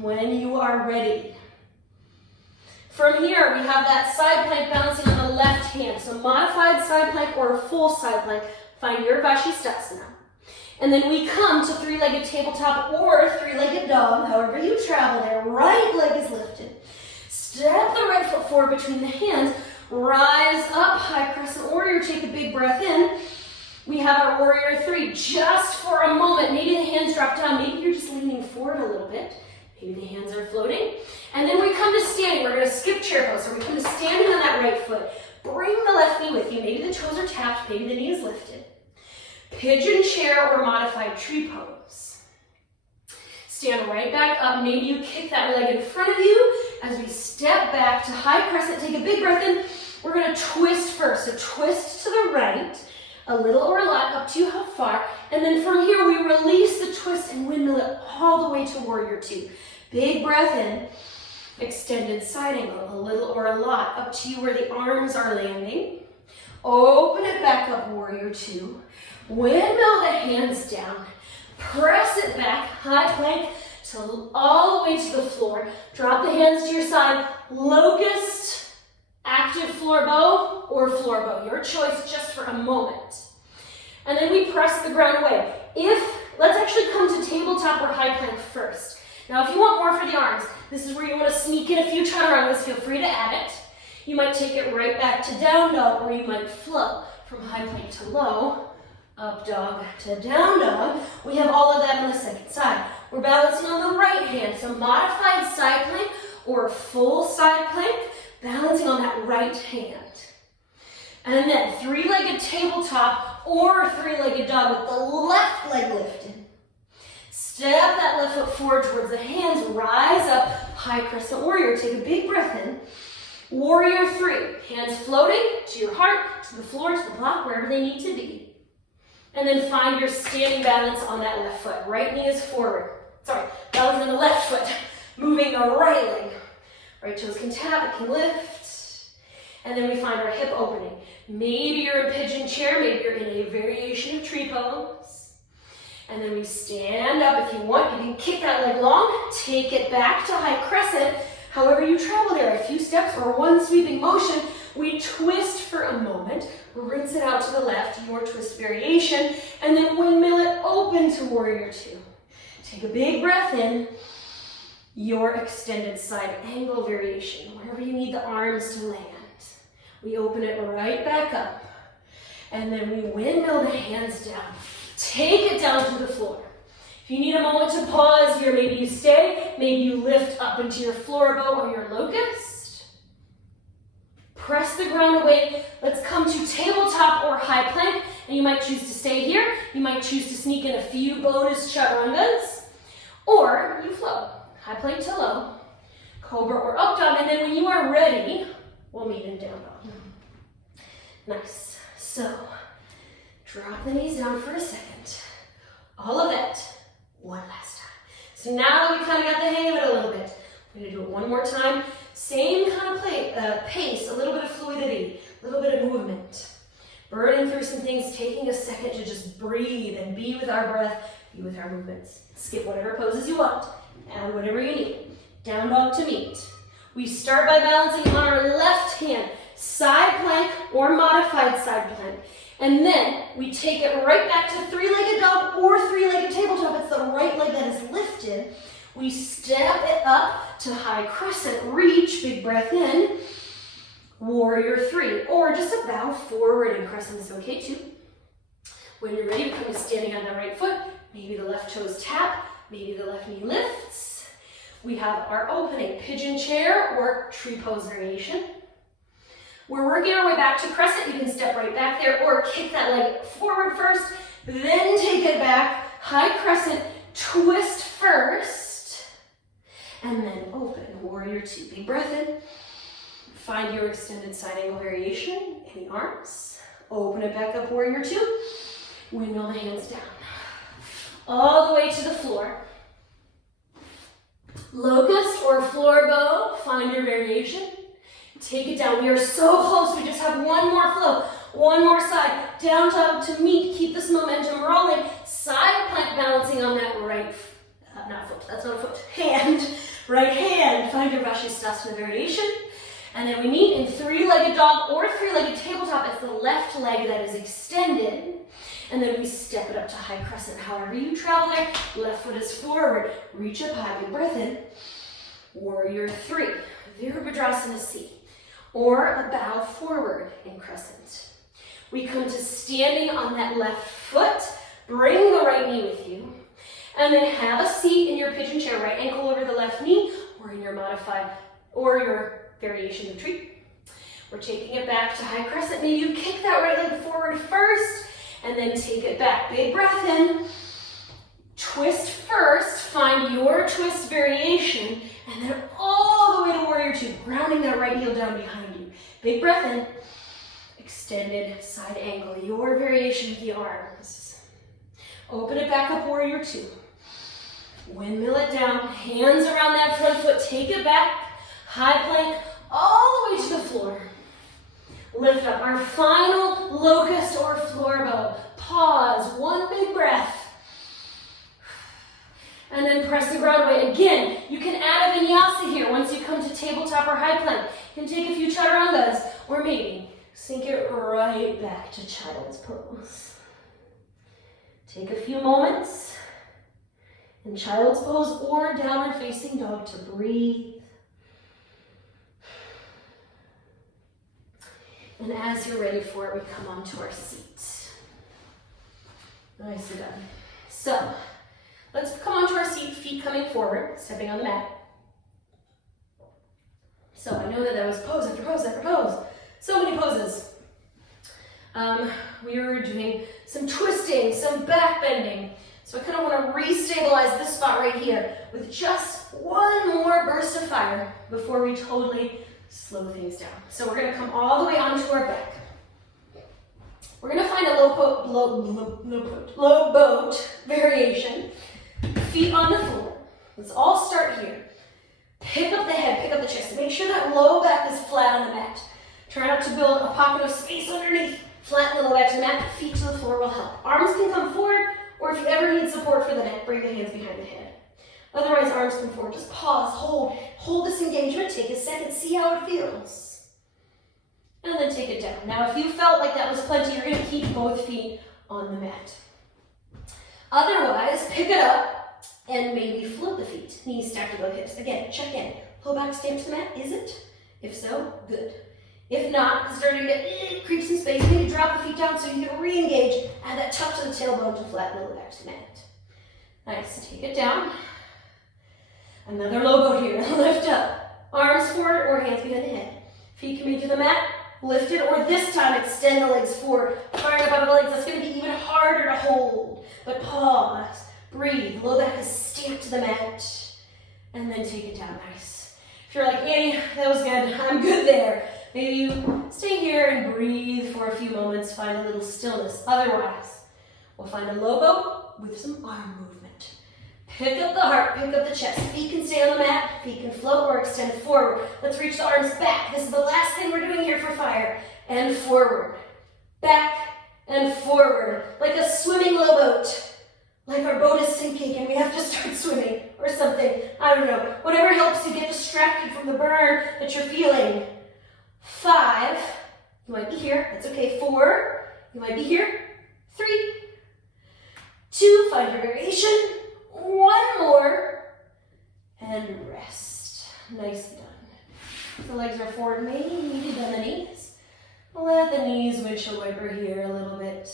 When you are ready. From here, we have that side plank balancing on the left hand. So modified side plank or a full side plank. Find your Vashisthasana. And then we come to three-legged tabletop or three-legged dog, however you travel there. Right leg is lifted. Step the right foot forward between the hands. Rise up, high crescent warrior. Take a big breath in. We have our warrior three. Just for a moment, maybe the hands drop down. Maybe you're just leaning forward a little bit. Maybe the hands are floating. And then we come to standing. We're going to skip chair pose. So we come to standing on that right foot. Bring the left knee with you. Maybe the toes are tapped. Maybe the knee is lifted. Pigeon chair or modified tree pose. Stand right back up. Maybe you kick that leg in front of you. As we step back to high crescent, take a big breath in. We're going to twist first. So twist to the right. A little or a lot, up to you how far. And then from here, we release the twist and windmill it all the way to warrior two. Big breath in. Extended side angle, a little or a lot, up to you where the arms are landing. Open it back up, warrior two. Windmill the hands down. Press it back, high plank, to all the way to the floor. Drop the hands to your side. Locust, active floor bow, or floor bow. Your choice just for a moment. And then we press the ground away. Let's actually come to tabletop or high plank first. Now, if you want more for the arms, this is where you want to sneak in a few chaturangas. Feel free to add it. You might take it right back to down dog, or you might flow from high plank to low, up dog to down dog. We have all of that on the second side. We're balancing on the right hand, so modified side plank or full side plank, balancing on that right hand. And then three-legged tabletop or three-legged dog with the left leg lifted. Step that left foot forward towards the hands, rise up, high crescent warrior. Take a big breath in. Warrior three, hands floating to your heart, to the floor, to the block, wherever they need to be. And then find your standing balance on that left foot. Right knee is forward. Balance on the left foot, moving the right leg. Right toes can tap, it can lift. And then we find our hip opening. Maybe you're in pigeon chair, maybe you're in a variation of tree pose. And then we stand up. If you want, you can kick that leg long, take it back to high crescent. However you travel there, a few steps or one sweeping motion, we twist for a moment, rinse it out to the left, your twist variation, and then windmill it open to warrior two. Take a big breath in, your extended side angle variation, wherever you need the arms to land. We open it right back up, and then we windmill the hands down. Take it down to the floor. If you need a moment to pause here, maybe you stay, maybe you lift up into your floor bow or your locust. Press the ground away. Let's come to tabletop or high plank, and you might choose to stay here. You might choose to sneak in a few bonus chaturangas, or you flow. High plank to low, cobra or up dog, and then when you are ready, we'll meet in down dog. Nice. So, drop the knees down for a second. All of it. One last time. So now that we kind of got the hang of it a little bit, we're going to do it one more time. Same kind of pace, a little bit of fluidity, a little bit of movement. Burning through some things, taking a second to just breathe and be with our breath, be with our movements. Skip whatever poses you want, add whatever you need. Down dog to meet. We start by balancing on our left hand, side plank or modified side plank. And then we take it right back to three-legged dog or three-legged tabletop. It's the right leg that is lifted. We step it up to high crescent, reach, big breath in, warrior three, or just a bow forward and crescent is okay too. When you're ready, we come to standing on the right foot. Maybe the left toes tap, maybe the left knee lifts. We have our opening, pigeon chair or tree pose variation. We're working our way back to crescent. You can step right back there or kick that leg forward first, then take it back, high crescent, twist first, and then open, warrior two. Big breath in. Find your extended side angle variation in the arms. Open it back up, warrior two. Windmill the hands down. All the way to the floor. Locust or floor bow, find your variation. Take it down. We are so close. We just have one more flow. One more side. Down dog to meet. Keep this momentum rolling. Side plank balancing on that right, not foot, that's not a foot, hand. Right hand. Find your Vashisthasana variation. And then we meet in three-legged dog or three-legged tabletop. It's the left leg that is extended. And then we step it up to high crescent. However you travel there, left foot is forward. Reach up high, big breath in. Warrior three, Virabhadrasana C. Or a bow forward in crescent. We come to standing on that left foot. Bring the right knee with you. And then have a seat in your pigeon chair. Right ankle over the left knee, or in your modified, or your variation retreat. We're taking it back to high crescent. Maybe you kick that right leg forward first, and then take it back. Big breath in. Twist first. Find your twist variation, and then all the way to warrior two, grounding that right heel down behind you. Big breath in. Extended side angle, your variation with the arms. Open it back up, warrior two. Windmill it down, hands around that front foot, take it back. High plank, all the way to the floor. Lift up, our final locust or floor bow. Pause, one big breath. And then press the ground away. Again, you can add a vinyasa here once you come to tabletop or high plank. You can take a few chaturangas, or maybe sink it right back to child's pose. Take a few moments in child's pose or downward facing dog to breathe. And as you're ready for it, we come onto our seat. Nicely done. So, let's come onto our seat, feet coming forward, stepping on the mat. So I know that was pose after pose after pose. So many poses. We were doing some twisting, some back bending. So I kind of want to re-stabilize this spot right here with just one more burst of fire before we totally slow things down. So we're going to come all the way onto our back. We're going to find a low boat variation. Feet on the floor. Let's all start here. Pick up the head, pick up the chest. Make sure that low back is flat on the mat. Try not to build a pocket of space underneath. Flatten the low back to the mat. Feet to the floor will help. Arms can come forward, or if you ever need support for the neck, bring the hands behind the head. Otherwise, arms come forward. Just pause, hold this engagement. Take a second, see how it feels. And then take it down. Now, if you felt like that was plenty, you're going to keep both feet on the mat. Otherwise, pick it up and maybe float the feet. Knees stacked above hips. Again, check in. Low back stamp to the mat. Is it? If so, good. If not, starting to creep some space. Maybe drop the feet down so you can re-engage. Add that tuck to the tailbone to flatten the low back to the mat. Nice. Take it down. Another low boat here. Lift up. Arms forward or hands behind the head. Feet can be to the mat. Lift it, or this time extend the legs forward. Firing up out of the legs. That's going to be even harder to hold. But pause. Breathe. Low back is stamped to the mat. And then take it down. Nice. If you're like, Annie, that was good. I'm good there. Maybe you stay here and breathe for a few moments. Find a little stillness. Otherwise, we'll find a low boat with some arm movement. Pick up the heart, pick up the chest. Feet can stay on the mat, feet can float or extend forward. Let's reach the arms back. This is the last thing we're doing here for fire. And forward. Back and forward. Like a swimming low boat. Like our boat is sinking and we have to start swimming or something. I don't know. Whatever helps you get distracted from the burn that you're feeling. 5. You might be here. That's okay. 4. You might be here. 3. 2. Find your variation. 1 more, and rest. Nicely done. If the legs are forward, maybe you need to bend the knees. Let the knees windshield wiper here a little bit.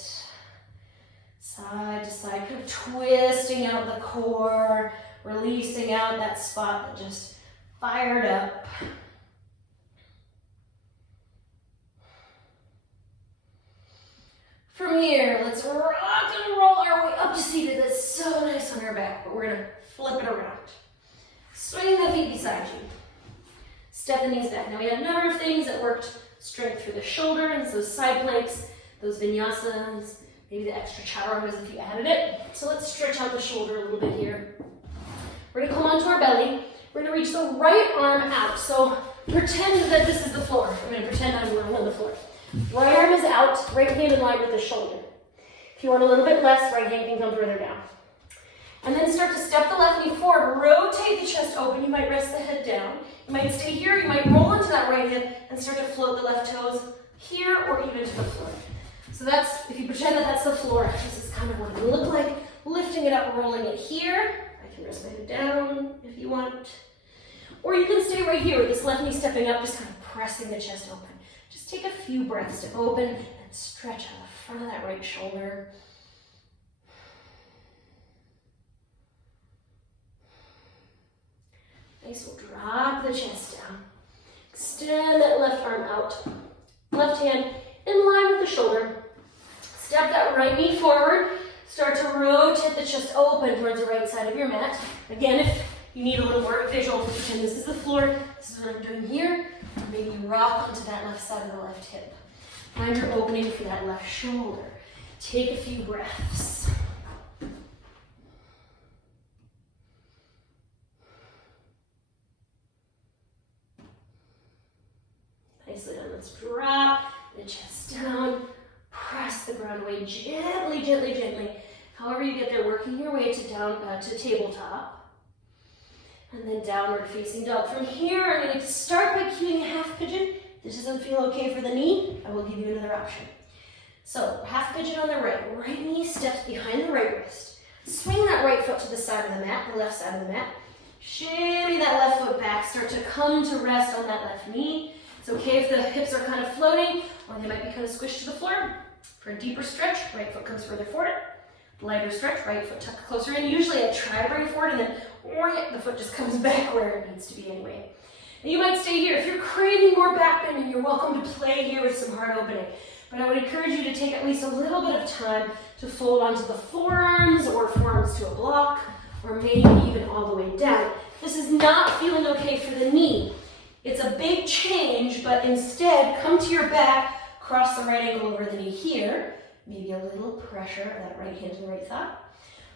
Side to side, kind of twisting out the core, releasing out that spot that just fired up. let's rock and roll our way up to seated. That's so nice on our back, but we're gonna flip it around. Swing the feet beside you. Step the knees back. Now we had a number of things that worked strength through the shoulder, and those side planks, those vinyasas, maybe the extra chaturangas if you added it. So let's stretch out the shoulder a little bit here. We're gonna come onto our belly. We're gonna reach the right arm out. So pretend that this is the floor. I'm gonna pretend I'm on the floor. Right arm is out, right hand in line with the shoulder. If you want a little bit less, right hand can come further down. And then start to step the left knee forward, rotate the chest open. You might rest the head down. You might stay here, you might roll into that right hip and start to float the left toes here or even to the floor. So that's, if you pretend that that's the floor, this is kind of what it will look like. Lifting it up, rolling it here. I can rest my head down if you want. Or you can stay right here with this left knee stepping up, just kind of pressing the chest open. Just take a few breaths to open and stretch out the front of that right shoulder. Nice, we'll drop the chest down. Extend that left arm out. Left hand in line with the shoulder. Step that right knee forward. Start to rotate the chest open towards the right side of your mat. Again, if you need a little more visual, pretend this is the floor. This is what I'm doing here. Or maybe rock onto that left side of the left hip. Find your opening for that left shoulder. Take a few breaths. Nicely done. Let's drop the chest down. Press the ground away gently, gently, gently. However you get there, working your way to down to tabletop. And then downward facing dog. From here, I'm going to start by cueing a half pigeon. If this doesn't feel okay for the knee, I will give you another option. So, half pigeon on the right. Right knee steps behind the right wrist. Swing that right foot to the side of the mat, the left side of the mat. Shimmy that left foot back. Start to come to rest on that left knee. It's okay if the hips are kind of floating, or they might be kind of squished to the floor. For a deeper stretch, right foot comes further forward. Lighter stretch, right foot tucked closer in. Usually I try to bring it forward and then the foot just comes back where it needs to be anyway. And you might stay here. If you're craving more back bend, you're welcome to play here with some heart opening. But I would encourage you to take at least a little bit of time to fold onto the forearms or forearms to a block, or maybe even all the way down. This is not feeling okay for the knee. It's a big change, but instead come to your back, cross the right ankle over the knee here, maybe a little pressure of that right hand to the right thigh,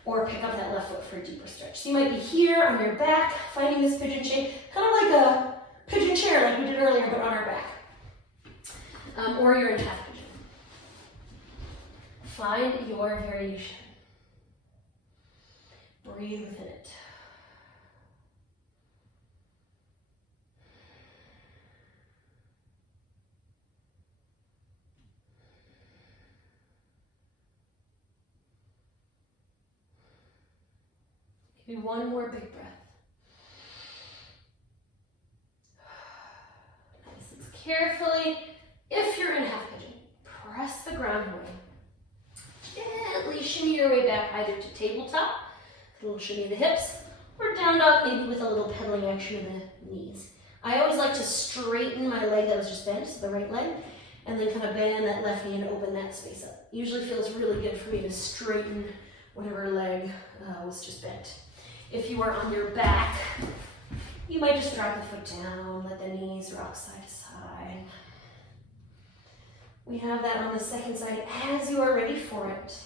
or pick up that left foot for a deeper stretch. So you might be here on your back, finding this pigeon shape, kind of like a pigeon chair like we did earlier, but on our back. Or you're in half pigeon. Find your variation. Breathe within it. Maybe one more big breath. Nice. Let's carefully, if you're in half pigeon, press the ground away. Gently shimmy your way back either to tabletop, a little shimmy of the hips, or down dog, maybe with a little pedaling action of the knees. I always like to straighten my leg that was just bent, so the right leg, and then kind of bend that left knee and open that space up. Usually feels really good for me to straighten whatever leg was just bent. If you are on your back, you might just drop the foot down, let the knees rock side to side. We have that on the second side as you are ready for it.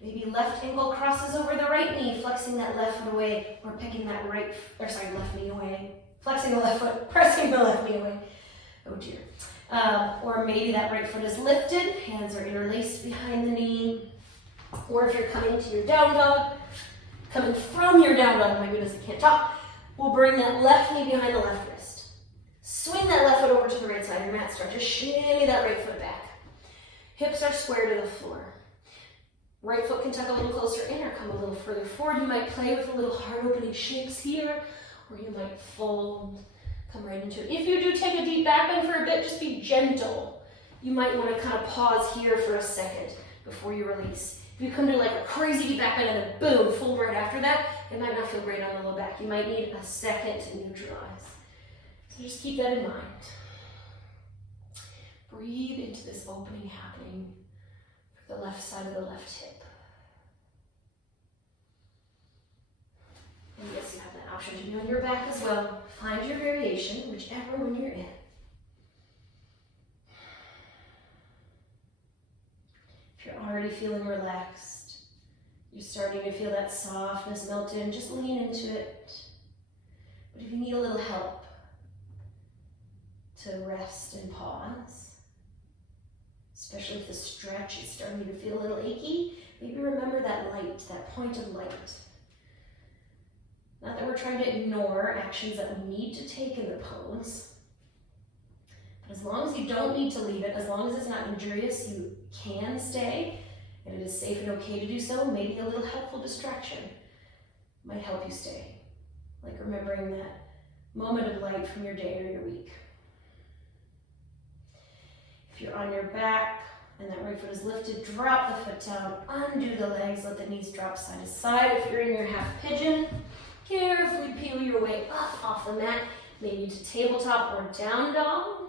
Maybe left ankle crosses over the right knee, flexing that left foot away, or picking that left knee away. Flexing the left foot, pressing the left knee away. Oh dear. Or maybe that right foot is lifted, hands are interlaced behind the knee. Or if you're coming to your down dog, coming from your down dog, my goodness, I can't talk, we'll bring that left knee behind the left wrist. Swing that left foot over to the right side of your mat, start to shimmy that right foot back. Hips are square to the floor. Right foot can tuck a little closer in or come a little further forward. You might play with a little heart opening shapes here, or you might fold, come right into it. If you do take a deep back bend for a bit, just be gentle. You might want to kind of pause here for a second before you release. If you come to like a crazy deep back bend and then boom, fold right after that, it might not feel great on the low back. You might need a second to neutralize. So just keep that in mind. Breathe into this opening happening the left side of the left hip. And yes, you have that option to do on your back as well. Find your variation, whichever one you're in. If you're already feeling relaxed, you're starting to feel that softness melt in, just lean into it. But if you need a little help to rest and pause, especially if the stretch is starting to feel a little achy, maybe remember that light, that point of light. Not that we're trying to ignore actions that we need to take in the pose, but as long as you don't need to leave it, as long as it's not injurious, you can stay, and it is safe and okay to do so. Maybe a little helpful distraction might help you stay, like remembering that moment of light from your day or your week. If you're on your back and that right foot is lifted, drop the foot down, undo the legs, let the knees drop side to side. If you're in your half pigeon, carefully peel your way up off the mat, maybe to tabletop or down dog.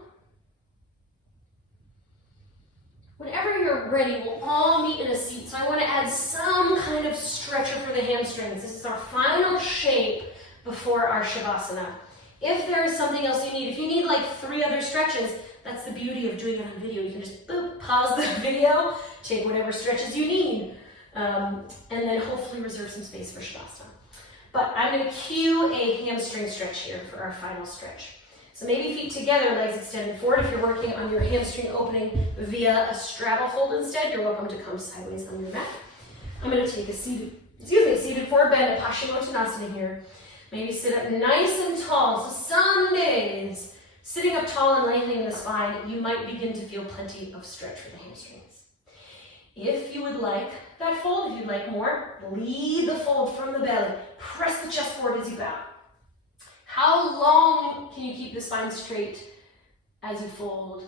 Whenever you're ready, we'll all meet in a seat. So I want to add some kind of stretcher for the hamstrings. This is our final shape before our Shavasana. If there is something else you need, if you need like 3 other stretches, that's the beauty of doing it on video. You can just boop, pause the video, take whatever stretches you need, and then hopefully reserve some space for Shavasana. But I'm going to cue a hamstring stretch here for our final stretch. So maybe feet together, legs extended forward. If you're working on your hamstring opening via a straddle fold instead, you're welcome to come sideways on your mat. I'm going to take a seated forward bend, a Paschimottanasana here. Maybe sit up nice and tall. So some days, sitting up tall and lengthening the spine, you might begin to feel plenty of stretch for the hamstrings. If you would like that fold, if you'd like more, lead the fold from the belly. Press the chest forward as you bow. How long can you keep the spine straight as you fold?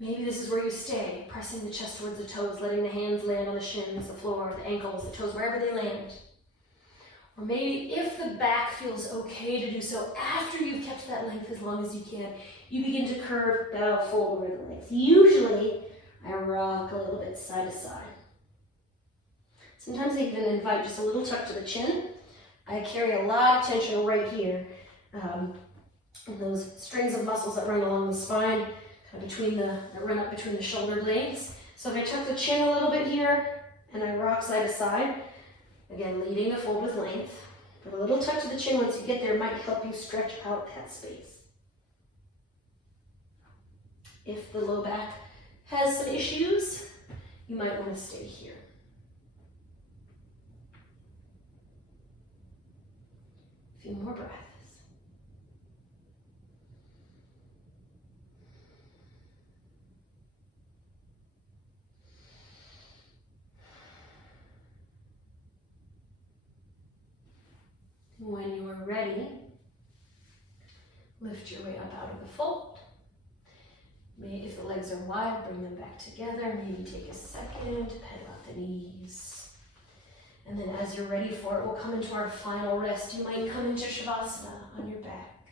Maybe this is where you stay, pressing the chest towards the toes, letting the hands land on the shins, the floor, the ankles, the toes, wherever they land. Or maybe if the back feels okay to do so, after you've kept that length as long as you can, you begin to curve, bow, fold over the legs. Usually, I rock a little bit side to side. Sometimes I can invite just a little tuck to the chin. I carry a lot of tension right here. Those strings of muscles that run along the spine, that run up between the shoulder blades. So if I tuck the chin a little bit here, and I rock side to side, again, leading the fold with length, but a little tuck to the chin once you get there might help you stretch out that space. If the low back has some issues, you might want to stay here. A few more breaths. When you're ready, lift your way up out of the fold. Maybe if the legs are wide, bring them back together. Maybe take a second to pedal out the knees. And then as you're ready for it, we'll come into our final rest. You might come into Shavasana on your back.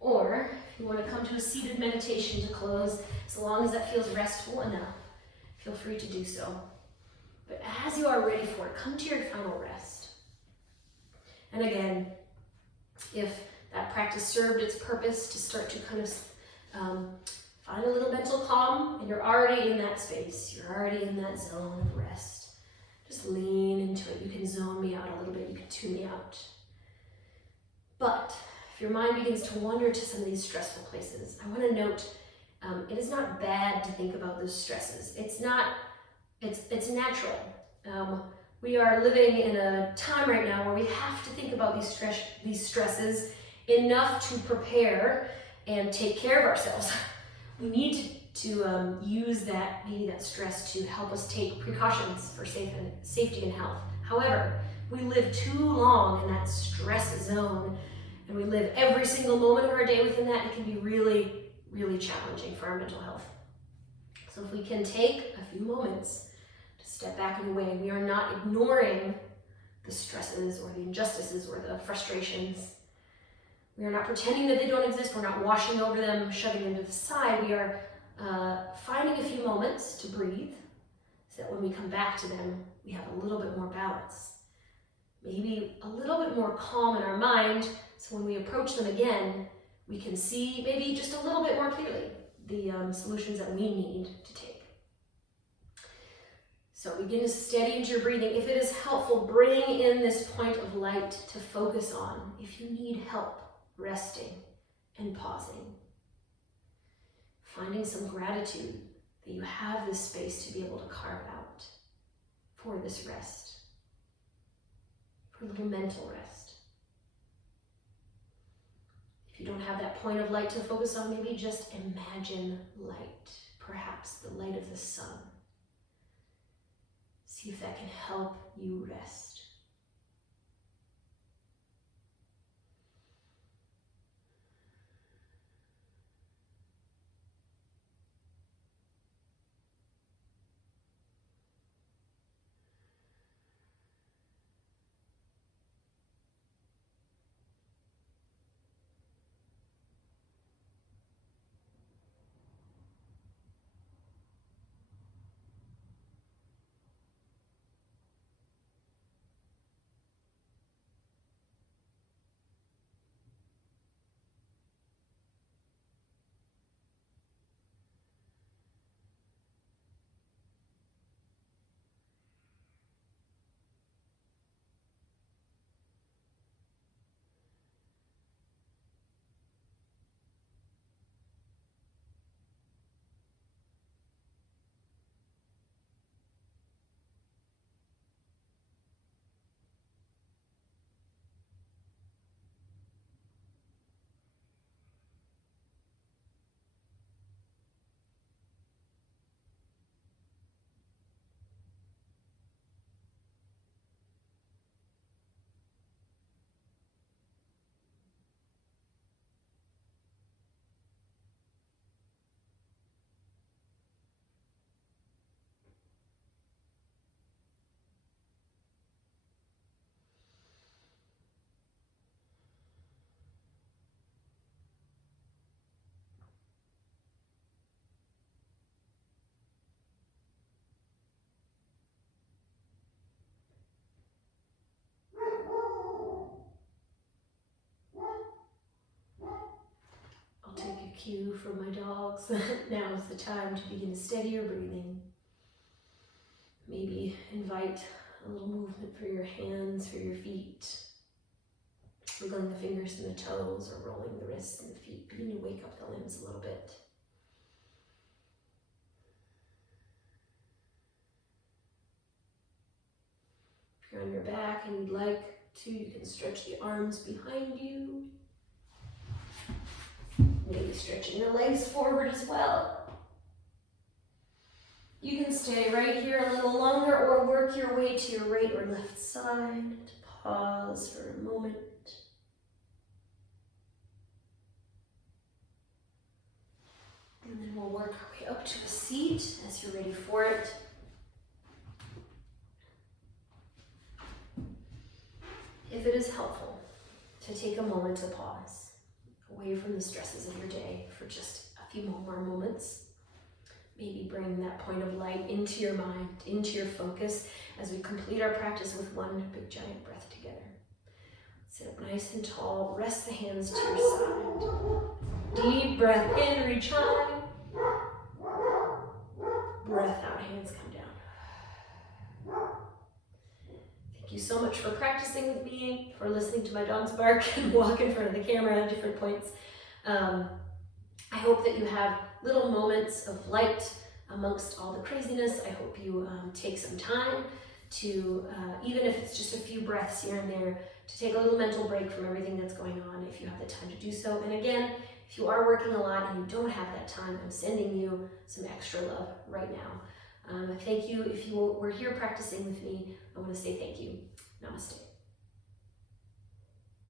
Or if you want to come to a seated meditation to close, as long as that feels restful enough, feel free to do so. But as you are ready for it, come to your final rest. And again, if that practice served its purpose to start to kind of find a little mental calm, and you're already in that space, you're already in that zone of rest, just lean into it. You can zone me out a little bit, you can tune me out. But if your mind begins to wander to some of these stressful places, I want to note, it is not bad to think about those stresses. It's natural. We are living in a time right now where we have to think about these stresses enough to prepare and take care of ourselves. We need to use maybe that stress to help us take precautions for safety and health. However, we live too long in that stress zone, and we live every single moment of our day within that. It can be really, really challenging for our mental health. So if we can take a few moments to step back and away, we are not ignoring the stresses or the injustices or the frustrations. We are not pretending that they don't exist. We're not washing over them, shoving them to the side. We are finding a few moments to breathe so that when we come back to them, we have a little bit more balance. Maybe a little bit more calm in our mind, so when we approach them again, we can see maybe just a little bit more clearly the solutions that we need to take. So begin to steady into your breathing. If it is helpful, bring in this point of light to focus on if you need help resting and pausing. Finding some gratitude that you have this space to be able to carve out for this rest, for a little mental rest. If you don't have that point of light to focus on, maybe just imagine light, perhaps the light of the sun. See if that can help you rest. Cue from my dogs. Now is the time to begin to steady your breathing. Maybe invite a little movement for your hands, for your feet. Wiggling the fingers and the toes or rolling the wrists and the feet. Begin to wake up the limbs a little bit. If you're on your back and you'd like to, you can stretch the arms behind you. Maybe stretching the legs forward as well. You can stay right here a little longer or work your way to your right or left side. Pause for a moment. And then we'll work our way up to a seat as you're ready for it. If it is helpful to take a moment to pause away from the stresses of your day for just a few more moments. Maybe bring that point of light into your mind, into your focus as we complete our practice with one big giant breath together. Sit up nice and tall, rest the hands to your side. Deep breath in, reach high. Breath out, hands come down. Thank you so much for practicing with me, for listening to my dogs bark and walk in front of the camera at different points. I hope that you have little moments of light amongst all the craziness. I hope you take some time to, even if it's just a few breaths here and there, to take a little mental break from everything that's going on if you have the time to do so. And again, if you are working a lot and you don't have that time, I'm sending you some extra love right now. Thank you. If you were here practicing with me, I want to say thank you. Namaste.